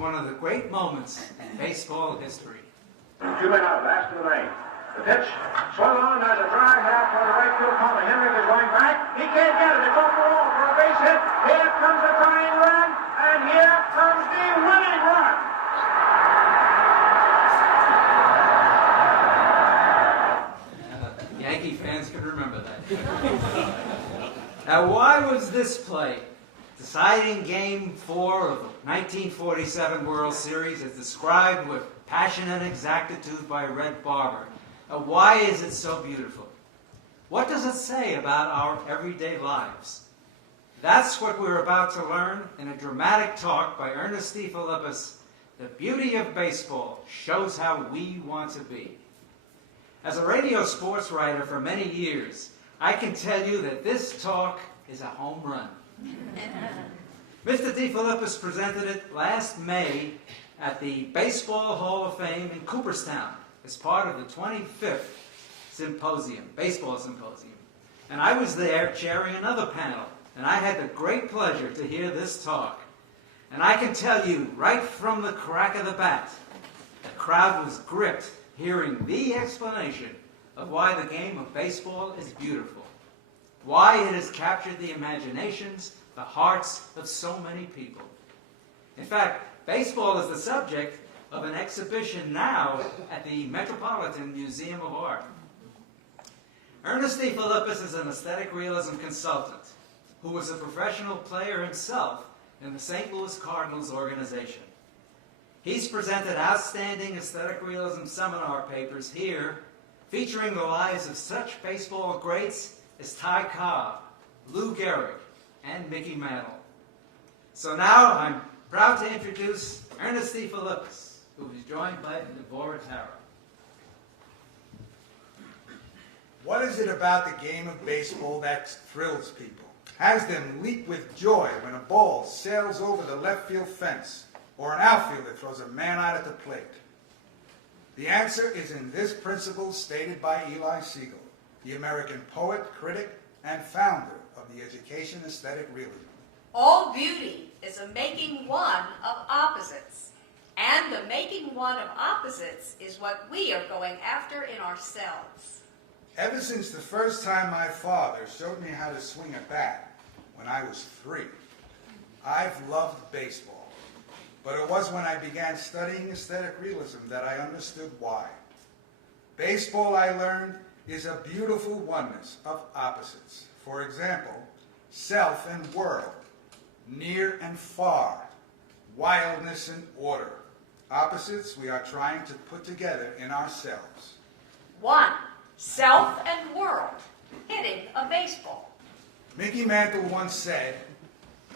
one of the great moments in baseball history. 2 men out, last of the ninth. The pitch, swung on, has a drive out for the right field corner. Henrik is going back. He can't get it. It's off the wall for a base hit. Here comes the tying run, and here comes the winning run. Yankee fans can remember that. Now, why was this play, deciding Game 4 of the 1947 World Series, as described with passion and exactitude by Red Barber, why is it so beautiful? What does it say about our everyday lives? That's what we're about to learn in a dramatic talk by Ernest DeFilippis, The Beauty of Baseball Shows How We Want to Be. As a radio sports writer for many years, I can tell you that this talk is a home run. Mr. DeFilippis presented it last May at the Baseball Hall of Fame in Cooperstown as part of the 25th symposium, baseball symposium. And I was there chairing another panel, and I had the great pleasure to hear this talk. And I can tell you, right from the crack of the bat, the crowd was gripped hearing the explanation of why the game of baseball is beautiful, why it has captured the imaginations, the hearts of so many people. In fact, baseball is the subject of an exhibition now at the Metropolitan Museum of Art. Ernest DeFilippis is an aesthetic realism consultant who was a professional player himself in the St. Louis Cardinals organization. He's presented outstanding aesthetic realism seminar papers here, featuring the lives of such baseball greats as Ty Cobb, Lou Gehrig, and Mickey Mantle. So now I'm proud to introduce Ernest DeFilippis, who is joined by Deborah Tara. What is it about the game of baseball that thrills people, has them leap with joy when a ball sails over the left field fence or an outfielder throws a man out at the plate? The answer is in this principle stated by Eli Siegel, the American poet, critic, and founder of the education aesthetic realism. All beauty is a making one of opposites. And the making one of opposites is what we are going after in ourselves. Ever since the first time my father showed me how to swing a bat when I was 3, I've loved baseball. But it was when I began studying aesthetic realism that I understood why. Baseball, I learned, is a beautiful oneness of opposites. For example, self and world, near and far, wildness and order. Opposites we are trying to put together in ourselves. 1. Self and world. Hitting a baseball. Mickey Mantle once said,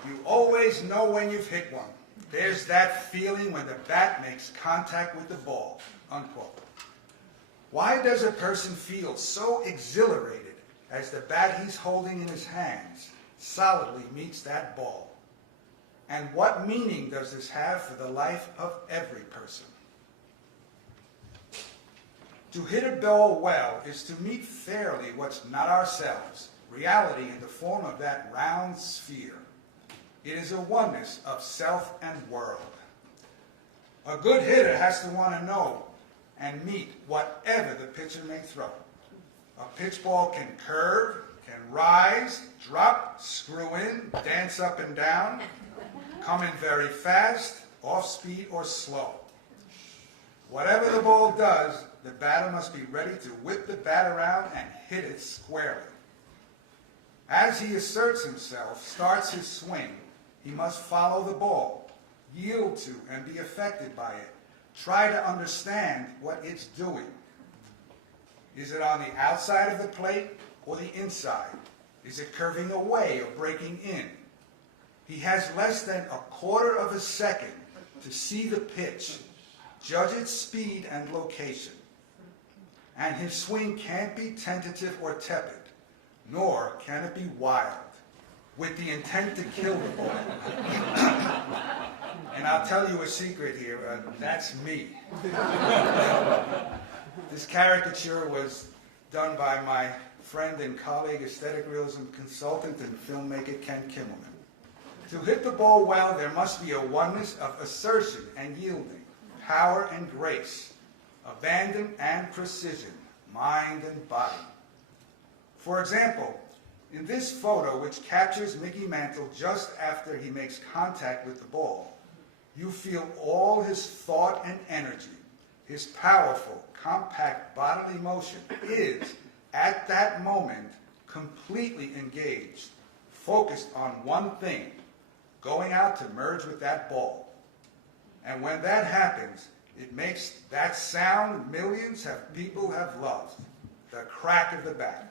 "You always know when you've hit one. There's that feeling when the bat makes contact with the ball," unquote. Why does a person feel so exhilarated as the bat he's holding in his hands solidly meets that ball? And what meaning does this have for the life of every person? To hit a ball well is to meet fairly what's not ourselves, reality in the form of that round sphere. It is a oneness of self and world. A good hitter has to want to know and meet whatever the pitcher may throw. A pitch ball can curve, can rise, drop, screw in, dance up and down, come in very fast, off speed, or slow. Whatever the ball does, the batter must be ready to whip the bat around and hit it squarely. As he asserts himself, starts his swing, he must follow the ball, yield to and be affected by it, try to understand what it's doing. Is it on the outside of the plate or the inside? Is it curving away or breaking in? He has less than a quarter of a second to see the pitch, judge its speed and location. And his swing can't be tentative or tepid, nor can it be wild, with the intent to kill the ball. And I'll tell you a secret here, that's me. This caricature was done by my friend and colleague, aesthetic realism consultant and filmmaker Ken Kimmelman. To hit the ball well, there must be a oneness of assertion and yielding, power and grace, abandon and precision, mind and body. For example, in this photo, which captures Mickey Mantle just after he makes contact with the ball, you feel all his thought and energy. His powerful, compact bodily motion is, at that moment, completely engaged, focused on one thing, going out to merge with that ball. And when that happens, it makes that sound millions of people have loved, the crack of the bat.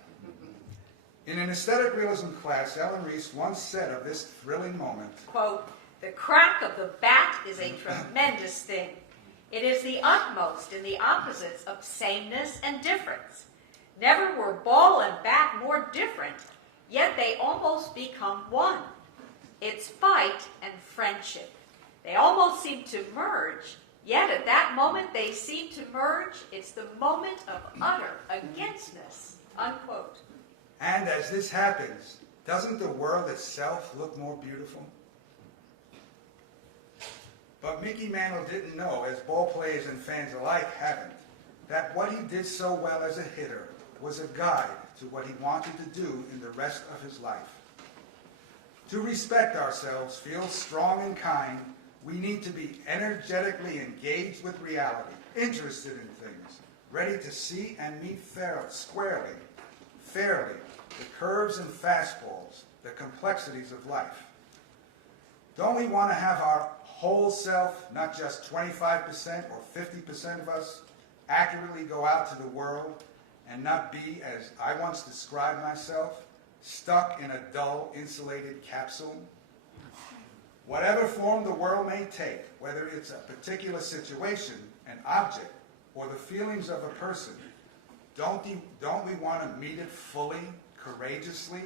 In an aesthetic realism class, Ellen Reese once said of this thrilling moment, Quote, "The crack of the bat is a tremendous thing. It is the utmost in the opposites of sameness and difference. Never were ball and bat more different, yet they almost become one. It's fight and friendship. They almost seem to merge, yet at that moment they seem to merge. It's the moment of utter againstness." Unquote. and as this happens, doesn't the world itself look more beautiful? But Mickey Mantle didn't know, as ball players and fans alike haven't, that what he did so well as a hitter was a guide to what he wanted to do in the rest of his life. To respect ourselves, feel strong and kind, we need to be energetically engaged with reality, interested in things, ready to see and meet fairly, the curves and fastballs, the complexities of life. Don't we want to have our whole self, not just 25% or 50% of us, accurately go out to the world and not be, as I once described myself, stuck in a dull, insulated capsule? Whatever form the world may take, whether it's a particular situation, an object, or the feelings of a person, don't we want to meet it fully, courageously?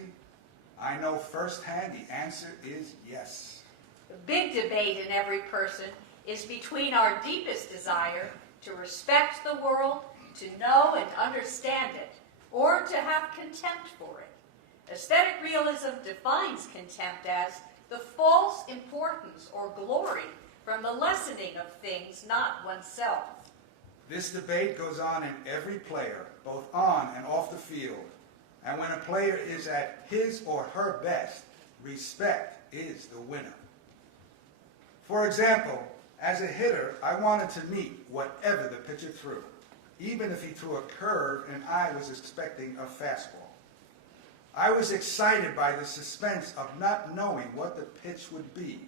I know firsthand the answer is yes. The big debate in every person is between our deepest desire to respect the world, to know and understand it, or to have contempt for it. Aesthetic realism defines contempt as the false importance or glory from the lessening of things not oneself. This debate goes on in every player, both on and off the field. And when a player is at his or her best, respect is the winner. For example, as a hitter, I wanted to meet whatever the pitcher threw, even if he threw a curve and I was expecting a fastball. I was excited by the suspense of not knowing what the pitch would be.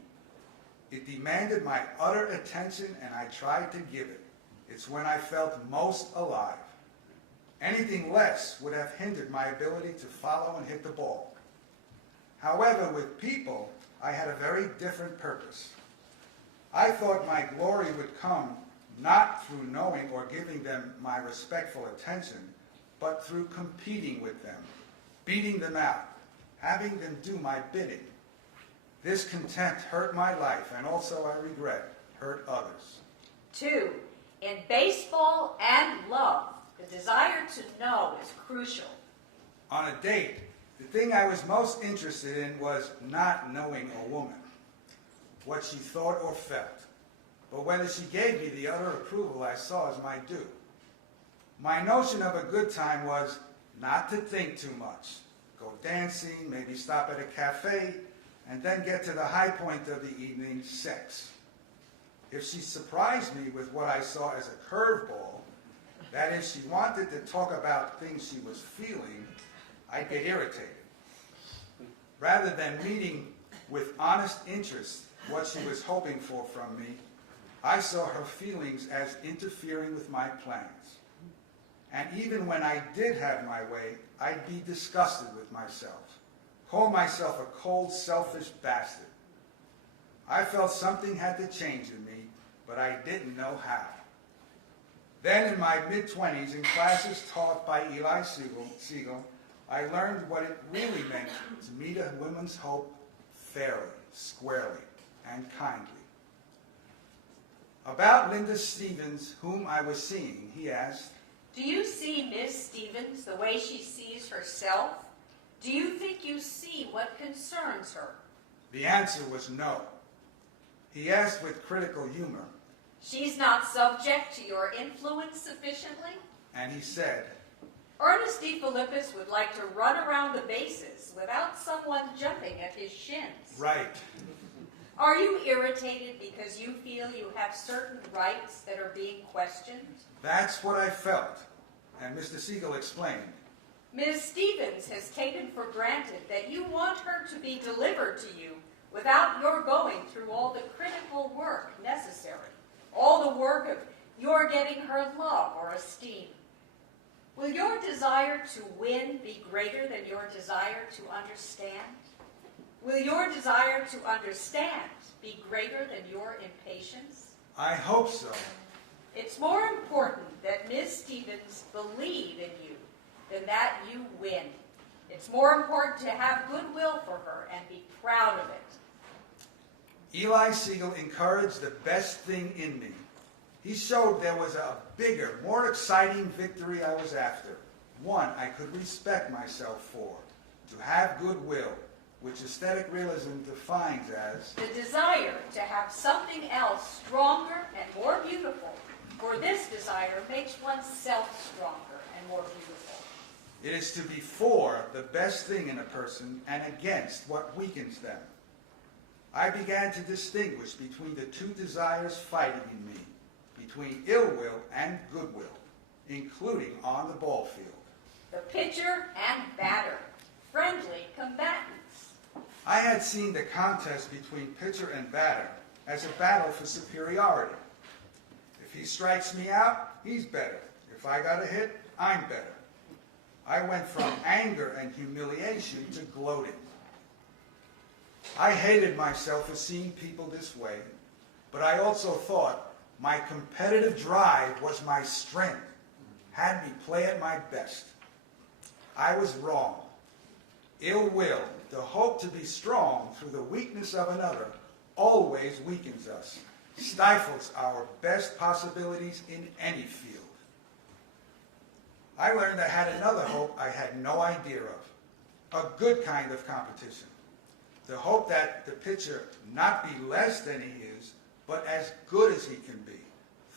It demanded my utter attention, and I tried to give it. It's when I felt most alive. Anything less would have hindered my ability to follow and hit the ball. However, with people, I had a very different purpose. I thought my glory would come not through knowing or giving them my respectful attention, but through competing with them, beating them out, having them do my bidding. This contempt hurt my life, and also, I regret, hurt others. 2. In baseball and love, the desire to know is crucial. On a date, the thing I was most interested in was not knowing a woman, what she thought or felt, but whether she gave me the utter approval I saw as my due. My notion of a good time was not to think too much, go dancing, maybe stop at a cafe, and then get to the high point of the evening, sex. If she surprised me with what I saw as a curveball, that if she wanted to talk about things she was feeling, I'd get irritated. Rather than meeting with honest interest what she was hoping for from me, I saw her feelings as interfering with my plans. And even when I did have my way, I'd be disgusted with myself, call myself a cold, selfish bastard. I felt something had to change in me, but I didn't know how. Then in my mid-20s, in classes taught by Eli Siegel, I learned what it really meant to meet a woman's hope fairly, squarely, and kindly. About Linda Stevens, whom I was seeing, he asked, Do you see Miss Stevens the way she sees herself? Do you think you see what concerns her? The answer was no. He asked with critical humor, She's not subject to your influence sufficiently? and he said, Ernest DeFilippis would like to run around the bases without someone jumping at his shins. right. Are you irritated because you feel you have certain rights that are being questioned? That's what I felt. And Mr. Siegel explained, Ms. Stevens has taken for granted that you want her to be delivered to you without your going through all the critical work necessary, all the work of your getting her love or esteem. Will your desire to win be greater than your desire to understand? Will your desire to understand be greater than your impatience? I hope so. It's more important that Ms. Stevens believe in you than that you win. It's more important to have goodwill for her and be proud of it. Eli Siegel encouraged the best thing in me. He showed there was a bigger, more exciting victory I was after, one I could respect myself for, to have goodwill, which aesthetic realism defines as The desire to have something else stronger and more beautiful, for this desire makes oneself stronger and more beautiful. it is to be for the best thing in a person and against what weakens them. I began to distinguish between the two desires fighting in me, between ill will and goodwill, including on the ball field. The pitcher and batter, friendly combatants. I had seen the contest between pitcher and batter as a battle for superiority. If he strikes me out, he's better. If I got a hit, I'm better. I went from anger and humiliation to gloating. I hated myself for seeing people this way, but I also thought my competitive drive was my strength, had me play at my best. I was wrong. Ill will, the hope to be strong through the weakness of another, always weakens us, stifles our best possibilities in any field. I learned I had another hope I had no idea of, a good kind of competition. The hope that the pitcher not be less than he is, but as good as he can be.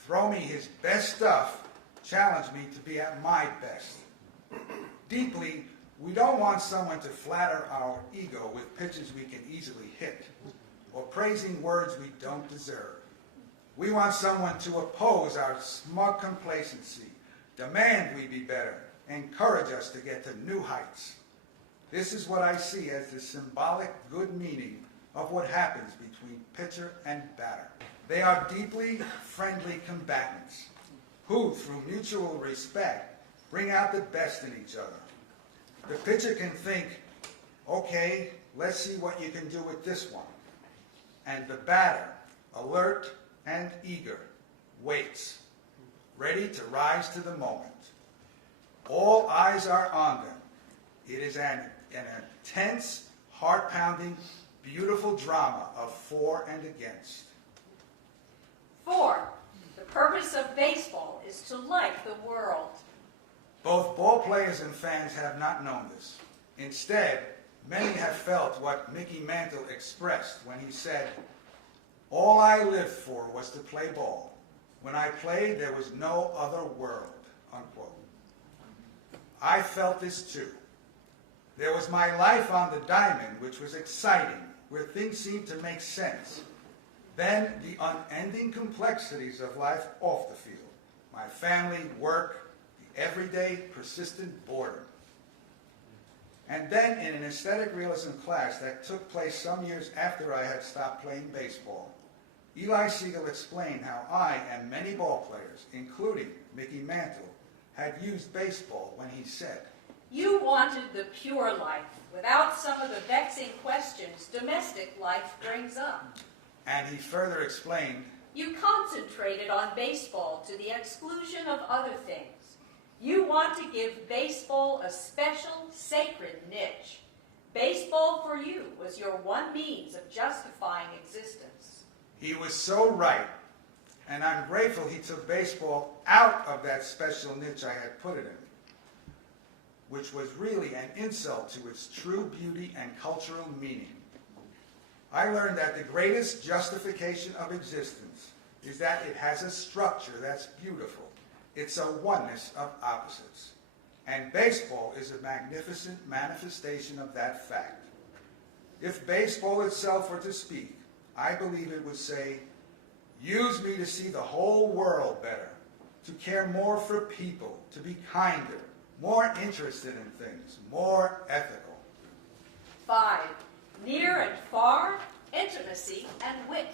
Throw me his best stuff, challenge me to be at my best. Deeply, we don't want someone to flatter our ego with pitches we can easily hit, or praising words we don't deserve. We want someone to oppose our smug complacency, demand we be better, encourage us to get to new heights. This is what I see as the symbolic good meaning of what happens between pitcher and batter. They are deeply friendly combatants who, through mutual respect, bring out the best in each other. The pitcher can think, okay, let's see what you can do with this one. And the batter, alert and eager, waits, ready to rise to the moment. All eyes are on them. It is an intense, heart-pounding, beautiful drama of for and against. 4. The purpose of baseball is to like the world. Both ball players and fans have not known this. Instead, many have felt what Mickey Mantle expressed when he said, "All I lived for was to play ball. When I played, there was no other world," unquote. I felt this too. There was my life on the diamond, which was exciting, where things seemed to make sense. Then the unending complexities of life off the field. My family, work, the everyday, persistent boredom. And then in an aesthetic realism class that took place some years after I had stopped playing baseball, Eli Siegel explained how I and many ball players, including Mickey Mantle, had used baseball when he said, You wanted the pure life, without some of the vexing questions domestic life brings up. and he further explained, You concentrated on baseball to the exclusion of other things. You want to give baseball a special, sacred niche. Baseball for you was your one means of justifying existence. he was so right, and I'm grateful he took baseball out of that special niche I had put it in, which was really an insult to its true beauty and cultural meaning. I learned that the greatest justification of existence is that it has a structure that's beautiful. It's a oneness of opposites. And baseball is a magnificent manifestation of that fact. If baseball itself were to speak, I believe it would say, use me to see the whole world better, to care more for people, to be kinder, more interested in things, more ethical. 5. Near and far, intimacy and wit.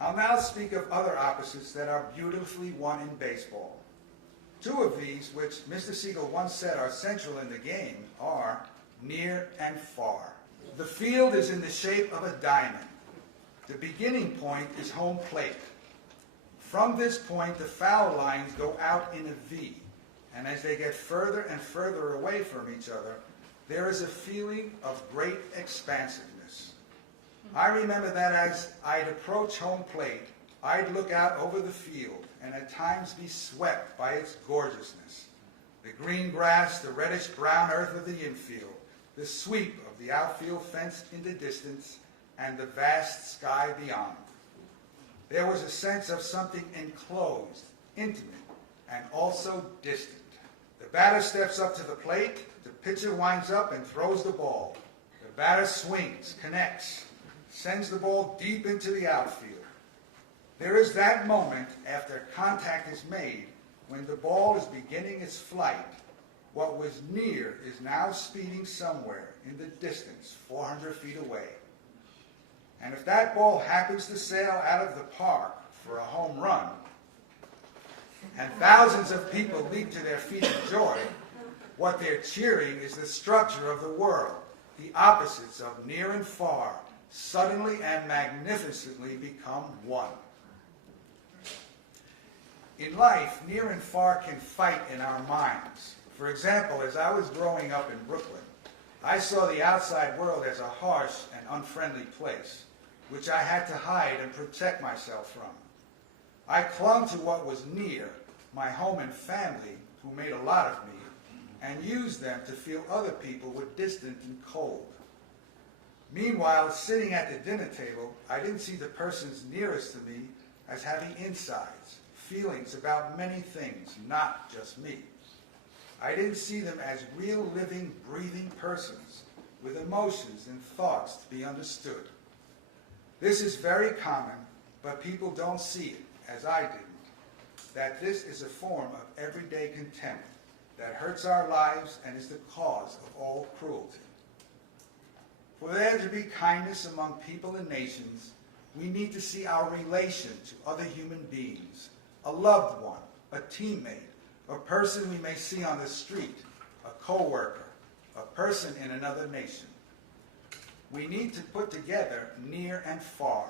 I'll now speak of other opposites that are beautifully won in baseball. 2 of these, which Mr. Siegel once said are central in the game, are near and far. The field is in the shape of a diamond. The beginning point is home plate. From this point, the foul lines go out in a V, and as they get further and further away from each other, there is a feeling of great expansiveness. I remember that as I'd approach home plate, I'd look out over the field and at times be swept by its gorgeousness. The green grass, the reddish-brown earth of the infield, the sweep of the outfield fence in the distance, and the vast sky beyond. There was a sense of something enclosed, intimate, and also distant. The batter steps up to the plate, the pitcher winds up and throws the ball. The batter swings, connects, sends the ball deep into the outfield. There is that moment after contact is made when the ball is beginning its flight. What was near is now speeding somewhere in the distance, 400 feet away. And if that ball happens to sail out of the park for a home run, and thousands of people leap to their feet in joy, what they're cheering is the structure of the world, the opposites of near and far, suddenly and magnificently become one. In life, near and far can fight in our minds. For example, as I was growing up in Brooklyn, I saw the outside world as a harsh and unfriendly place, which I had to hide and protect myself from. I clung to what was near, my home and family, who made a lot of me, and used them to feel other people were distant and cold. Meanwhile, sitting at the dinner table, I didn't see the persons nearest to me as having insides, feelings about many things, not just me. I didn't see them as real, living, breathing persons with emotions and thoughts to be understood. This is very common, but people don't see it, as I didn't, that this is a form of everyday contempt that hurts our lives and is the cause of all cruelty. For there to be kindness among people and nations, we need to see our relation to other human beings, a loved one, a teammate, a person we may see on the street, a co-worker, a person in another nation. We need to put together near and far,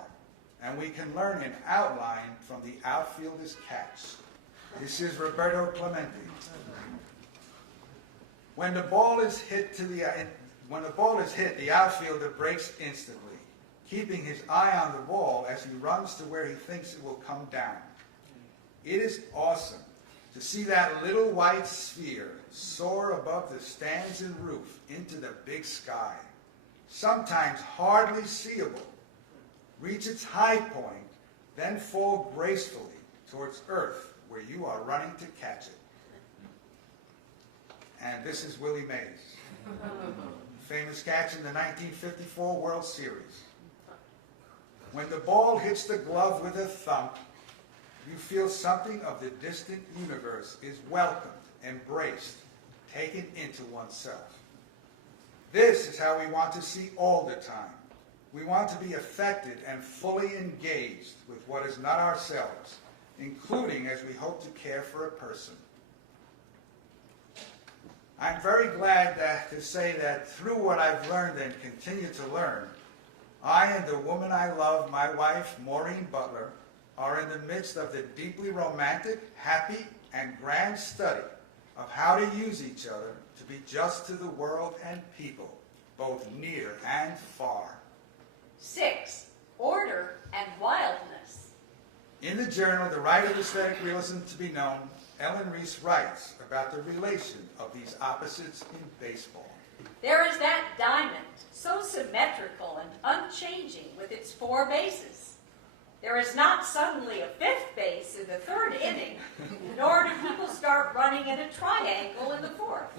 and we can learn an outline from the outfielder's catch. This is Roberto Clemente. When the ball is hit, the outfielder breaks instantly, keeping his eye on the ball as he runs to where he thinks it will come down. It is awesome to see that little white sphere soar above the stands and roof into the big sky, sometimes hardly seeable, reach its high point, then fall gracefully towards earth where you are running to catch it. And this is Willie Mays, famous catch in the 1954 World Series. When the ball hits the glove with a thump, you feel something of the distant universe is welcomed, embraced, taken into oneself. This is how we want to see all the time. We want to be affected and fully engaged with what is not ourselves, including as we hope to care for a person. I'm very glad to say that through what I've learned and continue to learn, I and the woman I love, my wife, Maureen Butler, are in the midst of the deeply romantic, happy, and grand study of how to use each other to be just to the world and people, both near and far. 6. Order and wildness. In the journal, The Right of Aesthetic Realism to be Known, Ellen Reese writes about the relation of these opposites in baseball. There is that diamond, so symmetrical and unchanging with its 4 bases. There is not suddenly a 5th base in the 3rd inning, nor do people start running in a triangle in the 4th.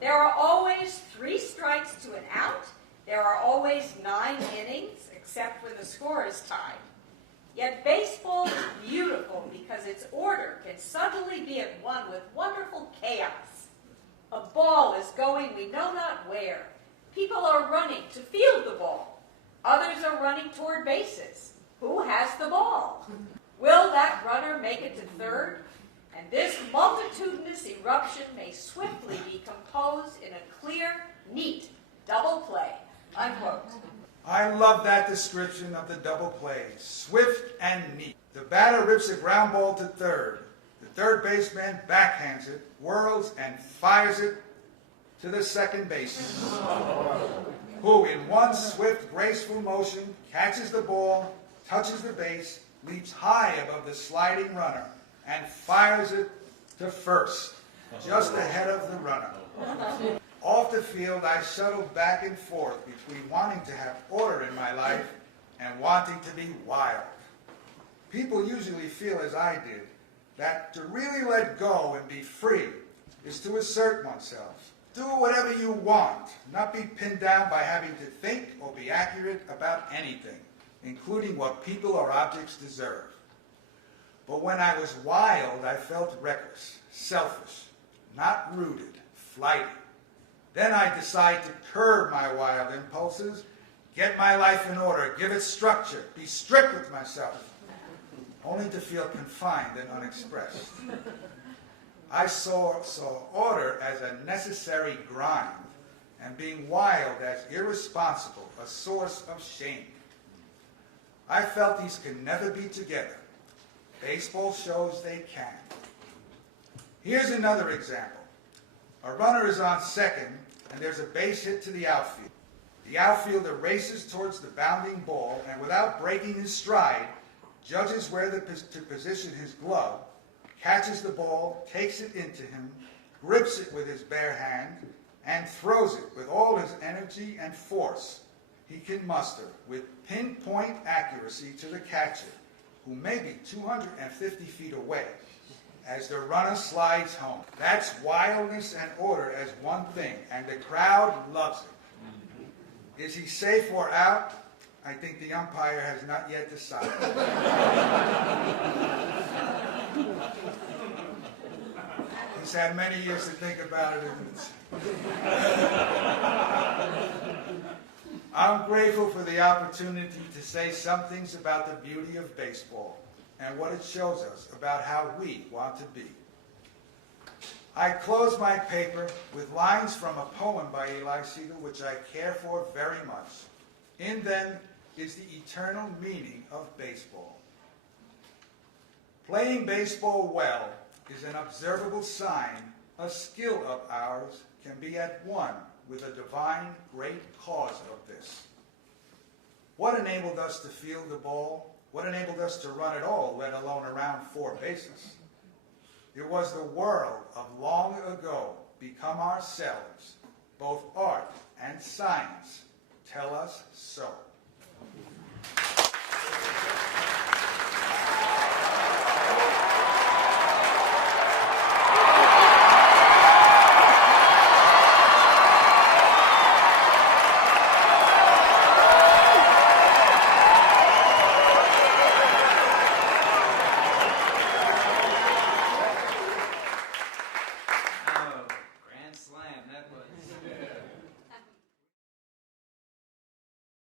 There are always 3 strikes to an out. There are always 9 innings, except when the score is tied. Yet baseball is beautiful because its order can suddenly be at one with wonderful chaos. A ball is going we know not where. People are running to field the ball. Others are running toward bases. Who has the ball? Will that runner make it to 3rd? And this multitudinous eruption may swiftly be composed in a clear, neat double play. Unquote. I love that description of the double play, swift and neat. The batter rips a ground ball to 3rd. The 3rd baseman backhands it, whirls, and fires it to the 2nd baseman, who in one swift, graceful motion catches the ball, touches the base, leaps high above the sliding runner, and fires it to 1st, just ahead of the runner. Off the field, I shuttled back and forth between wanting to have order in my life and wanting to be wild. People usually feel, as I did, that to really let go and be free is to assert oneself. Do whatever you want, not be pinned down by having to think or be accurate about anything, including what people or objects deserve. But when I was wild, I felt reckless, selfish, not rooted, flighty. Then I decide to curb my wild impulses, get my life in order, give it structure, be strict with myself, only to feel confined and unexpressed. I saw order as a necessary grind, and being wild as irresponsible, a source of shame. I felt these could never be together. Baseball shows they can. Here's another example. A runner is on 2nd, and there's a base hit to the outfield. The outfielder races towards the bounding ball, and without breaking his stride, judges where to position his glove, catches the ball, takes it into him, grips it with his bare hand, and throws it with all his energy and force he can muster with pinpoint accuracy to the catcher, who may be 250 feet away, as the runner slides home. That's wildness and order as one thing, and the crowd loves it. Is he safe or out? I think the umpire has not yet decided. He's had many years to think about it. I'm grateful for the opportunity to say some things about the beauty of baseball and what it shows us about how we want to be. I close my paper with lines from a poem by Eli Siegel, which I care for very much. In them is the eternal meaning of baseball. Playing baseball well is an observable sign a skill of ours can be at one with a divine great cause of this. What enabled us to field the ball? What enabled us to run at all, let alone around 4 bases? It was the world of long ago become ourselves. Both art and science tell us so.